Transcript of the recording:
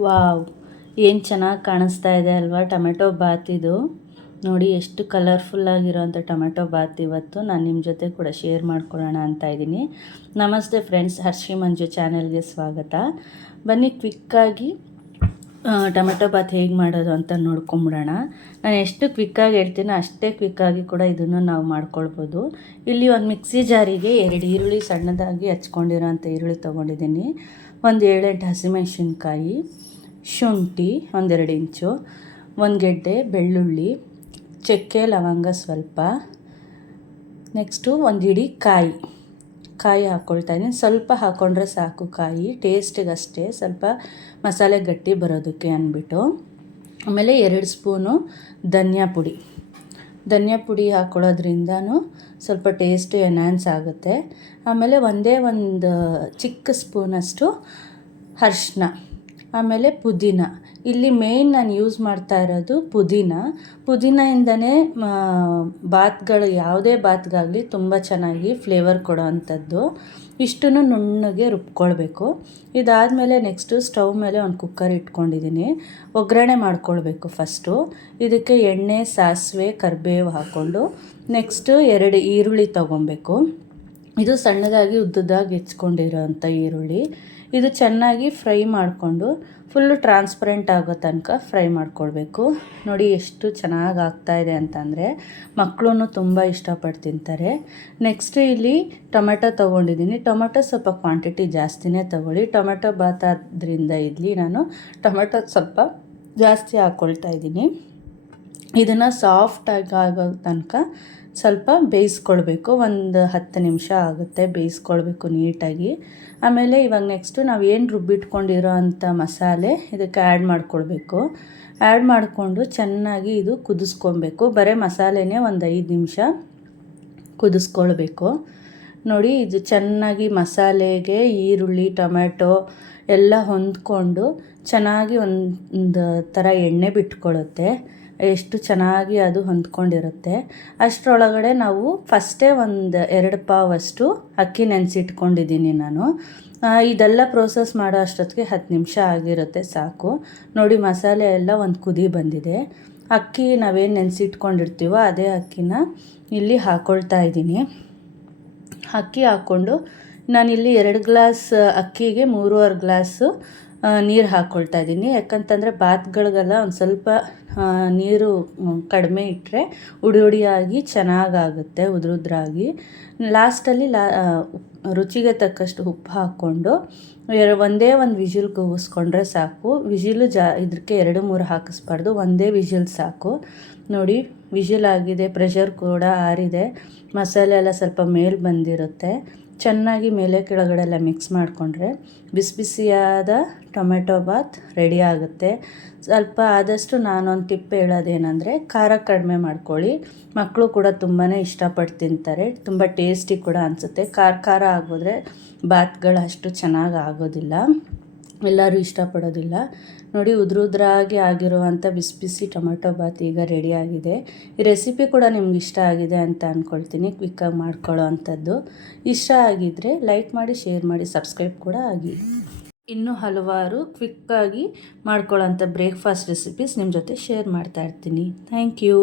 Wow, ಏನು ಚೆನ್ನಾಗಿ ಕಾಣಿಸ್ತಾ ಇದೆ ಅಲ್ವಾ ಟೊಮೆಟೊ ಬಾತ್ ಇದು. ನೋಡಿ ಎಷ್ಟು ಕಲರ್ಫುಲ್ಲಾಗಿರೋಂಥ ಟೊಮೆಟೊ ಬಾತ್ ಇವತ್ತು ನಾನು ನಿಮ್ಮ ಜೊತೆ ಕೂಡ ಶೇರ್ ಮಾಡ್ಕೊಳ್ಳೋಣ ಅಂತ ಇದ್ದೀನಿ. ನಮಸ್ತೆ ಫ್ರೆಂಡ್ಸ್, ಹರ್ಷಿ ಮಂಜು ಚಾನೆಲ್ಗೆ ಸ್ವಾಗತ. ಬನ್ನಿ ಕ್ವಿಕ್ಕಾಗಿ ಟೊಮೆಟೊ ಬಾತ್ ಹೇಗೆ ಮಾಡೋದು ಅಂತ ನೋಡ್ಕೊಂಬಿಡೋಣ. ನಾನು ಎಷ್ಟು ಕ್ವಿಕ್ಕಾಗಿ ಹೇಳ್ತೀನೋ ಅಷ್ಟೇ ಕ್ವಿಕ್ಕಾಗಿ ಕೂಡ ಇದನ್ನು ನಾವು ಮಾಡ್ಕೊಳ್ಬೋದು. ಇಲ್ಲಿ ಒಂದು ಮಿಕ್ಸಿ ಜಾರಿಗೆ 2 ಈರುಳ್ಳಿ ಸಣ್ಣದಾಗಿ ಹಚ್ಕೊಂಡಿರೋಂಥ ಈರುಳ್ಳಿ ತೊಗೊಂಡಿದ್ದೀನಿ. ಒಂದು 7-8 ಹಸಿಮೆಣಸಿನ್ಕಾಯಿ, ಶುಂಠಿ 1-2 ಇಂಚು, 1 ಗೆಡ್ಡೆ ಬೆಳ್ಳುಳ್ಳಿ, ಚಕ್ಕೆ ಲವಂಗ ಸ್ವಲ್ಪ, ನೆಕ್ಸ್ಟು 1 ಹಿಡಿ ಕಾಯಿ ಹಾಕ್ಕೊಳ್ತಾ ಇದ್ದೀನಿ. ಸ್ವಲ್ಪ ಹಾಕ್ಕೊಂಡ್ರೆ ಸಾಕು, ಕಾಯಿ ಟೇಸ್ಟಿಗಷ್ಟೇ, ಸ್ವಲ್ಪ ಮಸಾಲೆ ಗಟ್ಟಿ ಬರೋದಕ್ಕೆ ಅಂದ್ಬಿಟ್ಟು. ಆಮೇಲೆ 2 ಸ್ಪೂನು ಧನಿಯಾ ಪುಡಿ ಹಾಕ್ಕೊಳ್ಳೋದ್ರಿಂದನೂ ಸ್ವಲ್ಪ ಟೇಸ್ಟ್ ಎನ್ಹಾನ್ಸ್ ಆಗುತ್ತೆ. ಆಮೇಲೆ ಒಂದು ಚಿಕ್ಕ ಸ್ಪೂನಷ್ಟು ಅರಿಶಿನ, ಆಮೇಲೆ ಪುದೀನ. ಇಲ್ಲಿ ಮೇಯ್ನ್ ನಾನು ಯೂಸ್ ಮಾಡ್ತಾ ಇರೋದು ಪುದೀನದಿಂದನೇ ಬಾತ್ಗಳು, ಯಾವುದೇ ಬಾತ್ಗಾಗಲಿ ತುಂಬ ಚೆನ್ನಾಗಿ ಫ್ಲೇವರ್ ಕೊಡೋ ಅಂಥದ್ದು. ಇಷ್ಟನ್ನು ನುಣ್ಣಗೆ ರುಬ್ಕೊಳ್ಬೇಕು. ಇದಾದಮೇಲೆ ನೆಕ್ಸ್ಟು ಸ್ಟವ್ ಮೇಲೆ ಒಂದು ಕುಕ್ಕರ್ ಇಟ್ಕೊಂಡಿದ್ದೀನಿ. ಒಗ್ಗರಣೆ ಮಾಡ್ಕೊಳ್ಬೇಕು ಫಸ್ಟು. ಇದಕ್ಕೆ ಎಣ್ಣೆ, ಸಾಸಿವೆ, ಕರಿಬೇವು ಹಾಕ್ಕೊಂಡು ನೆಕ್ಸ್ಟು 2 ಈರುಳ್ಳಿ ತೊಗೊಬೇಕು. ಇದು ಸಣ್ಣದಾಗಿ ಉದ್ದದಾಗಿ ಹೆಚ್ಕೊಂಡಿರೋಂಥ ಈರುಳ್ಳಿ. ಇದು ಚೆನ್ನಾಗಿ ಫ್ರೈ ಮಾಡಿಕೊಂಡು ಫುಲ್ಲು ಟ್ರಾನ್ಸ್ಪರೆಂಟ್ ಆಗೋ ತನಕ ಫ್ರೈ ಮಾಡ್ಕೊಳ್ಬೇಕು. ನೋಡಿ ಎಷ್ಟು ಚೆನ್ನಾಗಿ ಆಗ್ತಾಯಿದೆ ಅಂತಂದರೆ ಮಕ್ಕಳು ತುಂಬ ಇಷ್ಟಪಟ್ಟು ತಿಂತಾರೆ. ನೆಕ್ಸ್ಟ್ ಇಲ್ಲಿ ಟೊಮೆಟೊ ತೊಗೊಂಡಿದ್ದೀನಿ. ಟೊಮೆಟೊ ಸ್ವಲ್ಪ ಕ್ವಾಂಟಿಟಿ ಜಾಸ್ತಿನೇ ತೊಗೊಳ್ಳಿ. ಟೊಮೆಟೊ ಬಾತ್ ಆದ್ದರಿಂದ ಇಲ್ಲಿ ನಾನು ಟೊಮೆಟೊ ಸ್ವಲ್ಪ ಜಾಸ್ತಿ ಹಾಕ್ಕೊಳ್ತಾ ಇದ್ದೀನಿ. ಇದನ್ನು ಸಾಫ್ಟಾಗಿ ಆಗೋ ತನಕ ಸ್ವಲ್ಪ ಬೇಯಿಸ್ಕೊಳ್ಬೇಕು. ಒಂದು 10 ನಿಮಿಷ ಆಗುತ್ತೆ ಬೇಯಿಸ್ಕೊಳ್ಬೇಕು ನೀಟಾಗಿ. ಆಮೇಲೆ ಇವಾಗ ನೆಕ್ಸ್ಟು ನಾವು ಏನು ರುಬ್ಬಿಟ್ಕೊಂಡಿರೋ ಅಂಥ ಮಸಾಲೆ ಇದಕ್ಕೆ ಆ್ಯಡ್ ಮಾಡ್ಕೊಳ್ಬೇಕು. ಆ್ಯಡ್ ಮಾಡಿಕೊಂಡು ಚೆನ್ನಾಗಿ ಇದು ಕುದಿಸ್ಕೊಬೇಕು. ಬರೀ ಮಸಾಲೆನೇ ಒಂದು 5 ನಿಮಿಷ ಕುದಿಸ್ಕೊಳ್ಬೇಕು. ನೋಡಿ, ಇದು ಚೆನ್ನಾಗಿ ಮಸಾಲೆಗೆ ಈರುಳ್ಳಿ ಟೊಮೆಟೊ ಎಲ್ಲ ಹೊಂದ್ಕೊಂಡು ಚೆನ್ನಾಗಿ ಒಂದು ಥರ ಎಣ್ಣೆ ಬಿಟ್ಕೊಳ್ಳುತ್ತೆ. ಎಷ್ಟು ಚೆನ್ನಾಗಿ ಅದು ಹೊಂದ್ಕೊಂಡಿರುತ್ತೆ. ಅಷ್ಟರೊಳಗಡೆ ನಾವು ಫಸ್ಟೇ ಒಂದು 2 ಪಾವಷ್ಟು ಅಕ್ಕಿ ನೆನೆಸಿಟ್ಕೊಂಡಿದ್ದೀನಿ ನಾನು. ಇದೆಲ್ಲ ಪ್ರೋಸೆಸ್ ಮಾಡೋ ಅಷ್ಟೊತ್ತಿಗೆ 10 ನಿಮಿಷ ಆಗಿರುತ್ತೆ ಸಾಕು. ನೋಡಿ, ಮಸಾಲೆ ಎಲ್ಲ ಒಂದು ಕುದಿ ಬಂದಿದೆ. ಅಕ್ಕಿ ನಾವೇನು ನೆನೆಸಿಟ್ಕೊಂಡಿರ್ತೀವೋ ಅದೇ ಅಕ್ಕಿನ ಇಲ್ಲಿ ಹಾಕ್ಕೊಳ್ತಾ ಇದ್ದೀನಿ. ಅಕ್ಕಿ ಹಾಕ್ಕೊಂಡು ನಾನಿಲ್ಲಿ 2 ಗ್ಲಾಸ್ ಅಕ್ಕಿಗೆ 3.5 ಗ್ಲಾಸು ನೀರು ಹಾಕ್ಕೊಳ್ತಾ ಇದ್ದೀನಿ. ಯಾಕಂತಂದರೆ ಬಾತ್ಗಳಿಗೆಲ್ಲ ಒಂದು ಸ್ವಲ್ಪ ನೀರು ಕಡಿಮೆ ಇಟ್ಟರೆ ಉಡಿಯಾಗಿ ಚೆನ್ನಾಗಾಗುತ್ತೆ, ಉದ್ರಾಗಿ. ಲಾಸ್ಟಲ್ಲಿ ರುಚಿಗೆ ತಕ್ಕಷ್ಟು ಉಪ್ಪು ಹಾಕ್ಕೊಂಡು ಒಂದೇ ಒಂದು ವಿಷಿಲ್ ಕೂಗಿಸ್ಕೊಂಡ್ರೆ ಸಾಕು. ವಿಷಿಲು ಇದಕ್ಕೆ 2-3 ಹಾಕಿಸ್ಬಾರ್ದು, ಒಂದೇ ವಿಷಿಲ್ ಸಾಕು. ನೋಡಿ, ವಿಷಿಲ್ ಆಗಿದೆ, ಪ್ರೆಷರ್ ಕೂಡ ಆರಿದೆ, ಮಸಾಲೆ ಎಲ್ಲ ಸ್ವಲ್ಪ ಮೇಲೆ ಬಂದಿರುತ್ತೆ. ಚೆನ್ನಾಗಿ ಮೇಲೆ ಕೆಳಗಡೆ ಎಲ್ಲ ಮಿಕ್ಸ್ ಮಾಡಿಕೊಂಡ್ರೆ ಬಿಸಿಯಾದ ಟೊಮೆಟೊ ಬಾತ್ ರೆಡಿ ಆಗುತ್ತೆ. ಸ್ವಲ್ಪ ಆದಷ್ಟು ನಾನೊಂದು ಟಿಪ್ ಹೇಳೋದೇನೆಂದರೆ ಖಾರ ಕಡಿಮೆ ಮಾಡ್ಕೊಳ್ಳಿ. ಮಕ್ಕಳು ಕೂಡ ತುಂಬಾ ಇಷ್ಟಪಟ್ಟು ತಿಂತಾರೆ, ತುಂಬ ಟೇಸ್ಟಿ ಕೂಡ ಅನಿಸುತ್ತೆ. ಖಾರ ಆಗೋದ್ರೆ ಬಾತ್ಗಳು ಅಷ್ಟು ಚೆನ್ನಾಗಿ ಆಗೋದಿಲ್ಲ, ಎಲ್ಲರೂ ಇಷ್ಟಪಡೋದಿಲ್ಲ. ನೋಡಿ, ಉದ್ರಾಗಿ ಆಗಿರುವಂಥ ಬಿಸಿ ಟೊಮೆಟೊ ಬಾತ್ ಈಗ ರೆಡಿಯಾಗಿದೆ. ಈ ರೆಸಿಪಿ ಕೂಡ ನಿಮ್ಗೆ ಇಷ್ಟ ಆಗಿದೆ ಅಂತ ಅಂದ್ಕೊಳ್ತೀನಿ. ಕ್ವಿಕ್ಕಾಗಿ ಮಾಡ್ಕೊಳ್ಳೋ ಅಂಥದ್ದು. ಇಷ್ಟ ಆಗಿದ್ದರೆ ಲೈಕ್ ಮಾಡಿ, ಶೇರ್ ಮಾಡಿ, ಸಬ್ಸ್ಕ್ರೈಬ್ ಕೂಡ ಆಗಿ. ಇನ್ನೂ ಹಲವಾರು ಕ್ವಿಕ್ಕಾಗಿ ಮಾಡ್ಕೊಳ್ಳೋಂಥ ಬ್ರೇಕ್ಫಾಸ್ಟ್ ರೆಸಿಪೀಸ್ ನಿಮ್ಮ ಜೊತೆ ಶೇರ್ ಮಾಡ್ತಾ ಇರ್ತೀನಿ. Thank you.